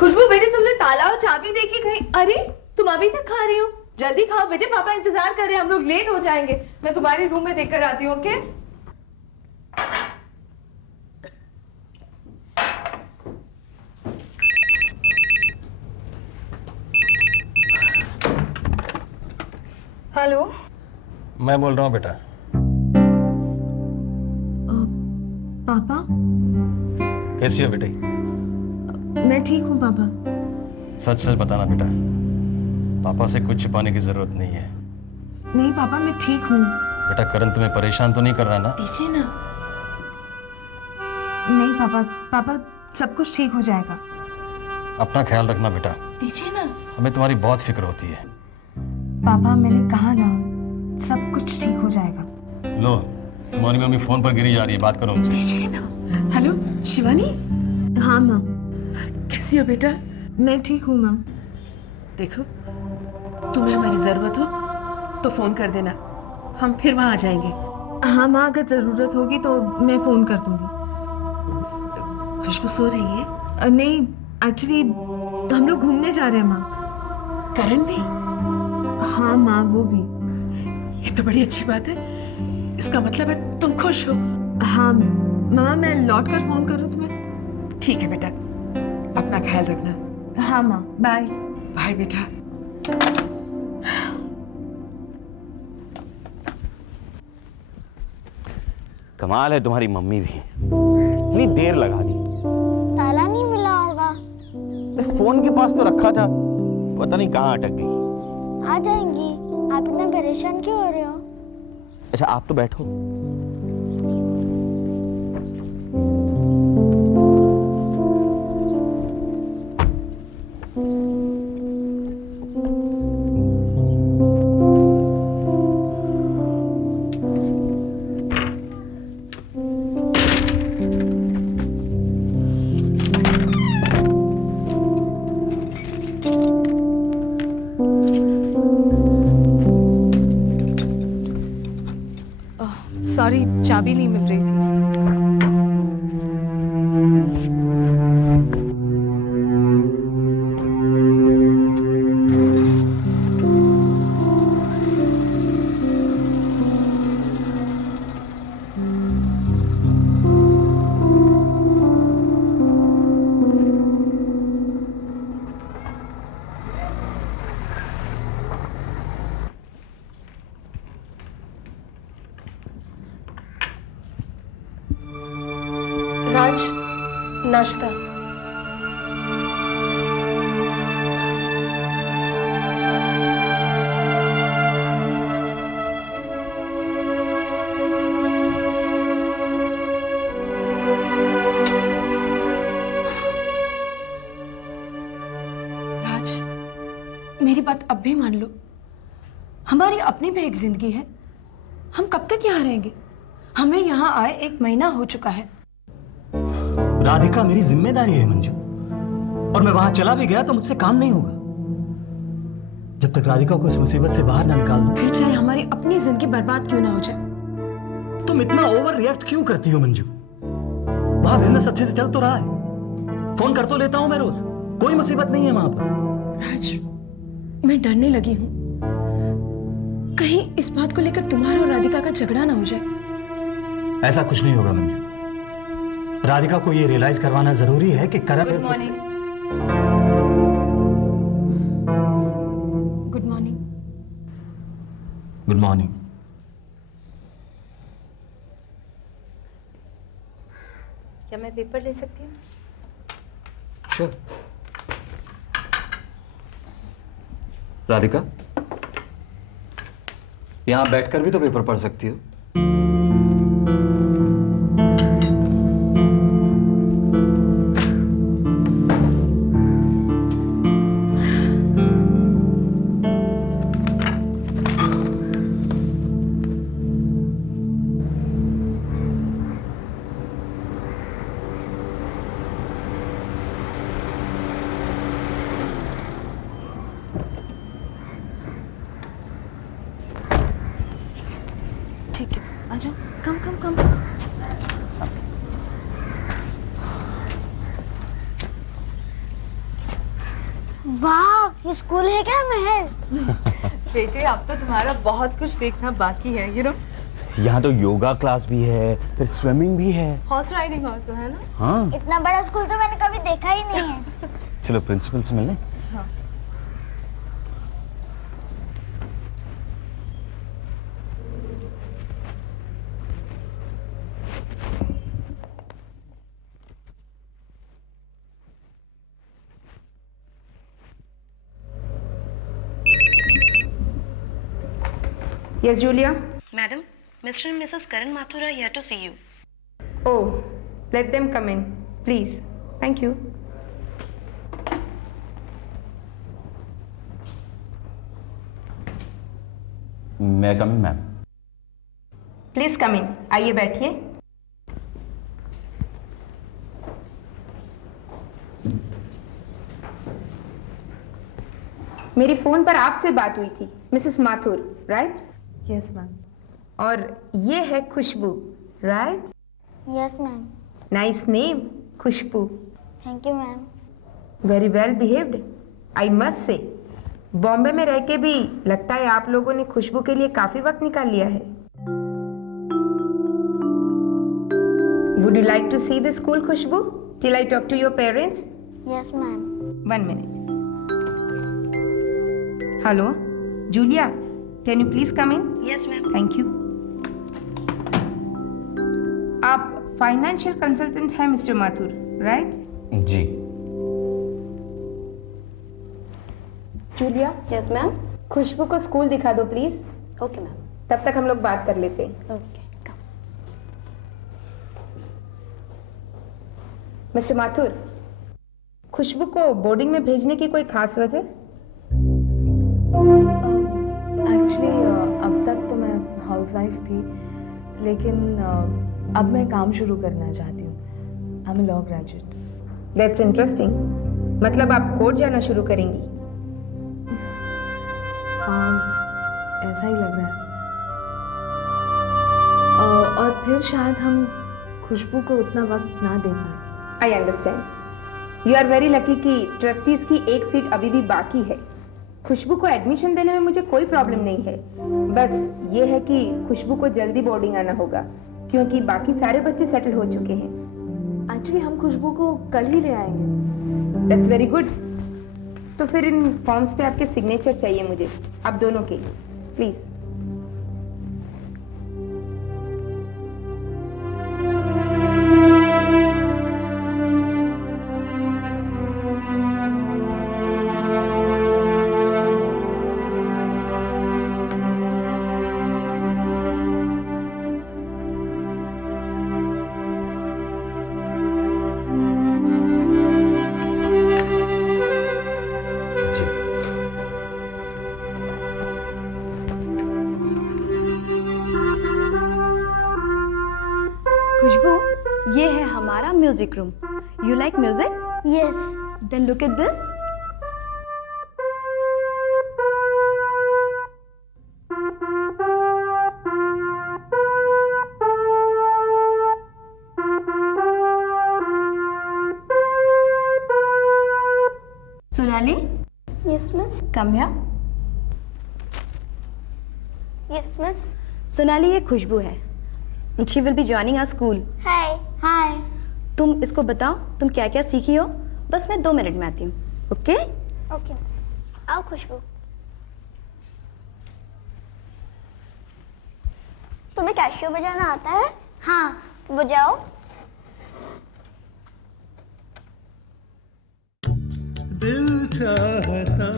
खुशबू बेटे, तुमने ताला और चाबी देखी कहीं? अरे तुम अभी तक खा रही हो? जल्दी खाओ बेटे, पापा इंतजार कर रहे हैं, हम लोग लेट हो जाएंगे। मैं तुम्हारे रूम में देखकर आती हूँ। ओके? हेलो, मैं बोल रहा हूँ बेटा। पापा? कैसी हो बेटी? मैं ठीक हूँ पापा। सच सच बताना बेटा, पापा से कुछ छिपाने की जरूरत नहीं है। नहीं पापा, मैं ठीक हूँ। बेटा करण तुम्हें परेशान तो नहीं कर रहा ना? दीजिए ना। नहीं पापा, पापा सब कुछ ठीक हो जाएगा। अपना ख्याल रखना बेटा। दीजिए ना। हमें तुम्हारी बहुत फिक्र होती है। पापा मैंने कहा ना, सब कुछ ठीक हो जाएगा। लो, तुम्हारी मम्मी फोन पर गिरी जा रही है, बात करो उनसे। दीजिए ना। हेलो शिवानी, हाँ माँ। कैसी हो बेटा? मैं ठीक हूँ माँ। देखो, तुम्हें हमारी जरूरत हो तो फोन कर देना, हम फिर वहां आ जाएंगे। हाँ माँ, अगर जरूरत होगी तो मैं फोन कर दूंगी। खुशबू सो रही है? नहीं, एक्चुअली हम लोग घूमने जा रहे हैं माँ। करण भी? हाँ माँ, वो भी। ये तो बड़ी अच्छी बात है, इसका मतलब है तुम खुश हो। हाँ मामा, मैं लौट कर फोन करूँ तुम्हें? ठीक है बेटा, अपना ख्याल रखना। हाँ माँ, बाय। बाय बेटा। कमाल है तुम्हारी मम्मी भी, इतनी देर लगा दी। ताला नहीं मिला होगा। फोन के पास तो रखा था, पता नहीं कहाँ अटक गई। आ जाएंगी, आप इतना परेशान क्यों हो रहे हो? अच्छा आप तो बैठो। सॉरी, चाबी नहीं मिल रही थी। राज, नाश्ता। राज, मेरी बात अब भी मान लो, हमारी अपनी भी एक जिंदगी है। हम कब तक यहाँ रहेंगे? हमें यहाँ आए 1 महीना हो चुका है। राधिका मेरी जिम्मेदारी है मंजू, और मैं वहां चला भी गया तो मुझसे काम नहीं होगा जब तक राधिका को इस मुसीबत से बाहर ना निकाल दूं। फिर चाहे हमारी अपनी जिंदगी बर्बाद क्यों ना हो जाए। तुम इतना ओवर रिएक्ट क्यों करती हो मंजू? वहां बिजनेस अच्छे से चल तो रहा है, फोन कर तो लेता हूं मैं रोज, कोई मुसीबत नहीं है वहां पर। राज, मैं डरने लगी हूँ, कहीं इस बात को लेकर तुम्हारा और राधिका का झगड़ा ना हो जाए। ऐसा कुछ नहीं होगा मंजू। राधिका को ये रियलाइज करवाना जरूरी है कि करण सिर्फ गुड मॉर्निंग। Good morning. क्या मैं पेपर ले सकती हूँ? श्योर। राधिका, यहां बैठकर भी तो पेपर पढ़ सकती हो। ठीक है, आ जाओ। कम कम कम। वाह, ये स्कूल है क्या महल? बेटे अब तो तुम्हारा बहुत कुछ देखना बाकी है, यू नो। यहाँ तो योगा क्लास भी है, फिर स्विमिंग भी है। हॉर्स राइडिंग ऑल्सो है ना। हाँ, इतना बड़ा स्कूल तो मैंने कभी देखा ही नहीं है। चलो प्रिंसिपल से मिलने। Yes, Julia? Madam, Mr. and Mrs. Karan Mathur are here to see you. Oh, let them come in, please. Thank you. मैं कम मैम। प्लीज कम इन, आइए बैठिए। मेरी फोन पर आपसे बात हुई थी, Mrs Mathur, right? Yes ma'am. और ये है Khushboo, right? Yes ma'am. Nice name, Khushboo. Thank you ma'am. Very well behaved, I must say. Bombay में रह के भी लगता है आप लोगों ने खुशबू के लिए काफी वक्त निकाल लिया है। Would you like to see the school, Khushbu? Till I talk to your parents? Yes ma'am. 1 minute. Hello, Julia. Can you please come in? Yes, ma'am. Thank you. आप फाइनेंशियल कंसल्टेंट हैं मिस्टर माथुर, राइट? जी। Julia, Yes, ma'am. खुशबू को school दिखा दो please. Okay, ma'am. तब तक हम लोग बात कर लेते हैं। Okay, come. मिस्टर माथुर, खुशबू को बोर्डिंग में भेजने की कोई खास वजह? एक्चुअली अब तक तो मैं हाउसवाइफ थी, लेकिन अब मैं काम शुरू करना चाहती हूँ। I am law graduate. That's interesting. मतलब आप कोर्ट जाना शुरू करेंगी? हाँ, ऐसा ही लग रहा है। और फिर शायद हम खुशबू को उतना वक्त ना दे पाए। I understand. You are very lucky कि ट्रस्टीज की एक सीट अभी भी बाकी है। खुशबू को एडमिशन देने में मुझे कोई प्रॉब्लम नहीं है। बस ये है कि खुशबू को जल्दी बोर्डिंग आना होगा, क्योंकि बाकी सारे बच्चे सेटल हो चुके हैं। एक्चुअली हम खुशबू को कल ही ले आएंगे। That's very good. तो फिर इन फॉर्म्स पे आपके सिग्नेचर चाहिए मुझे, आप दोनों के, प्लीज। खुशबू, ये है हमारा music room. You like music? Yes. Then look at this. Sonali, yes miss. Come here. Yes miss. Sonali, ये खुशबू है। She will be joining our school. Hi. Hi. तुम इसको बताओ तुम क्या क्या सीखी हो। बस मैं 2 मिनट में आती हूँ। ओके? Okay miss. आओ खुशबू। तुम्हें कैशियो बजाना आता है? हाँ, बजाओ। दिल चाहता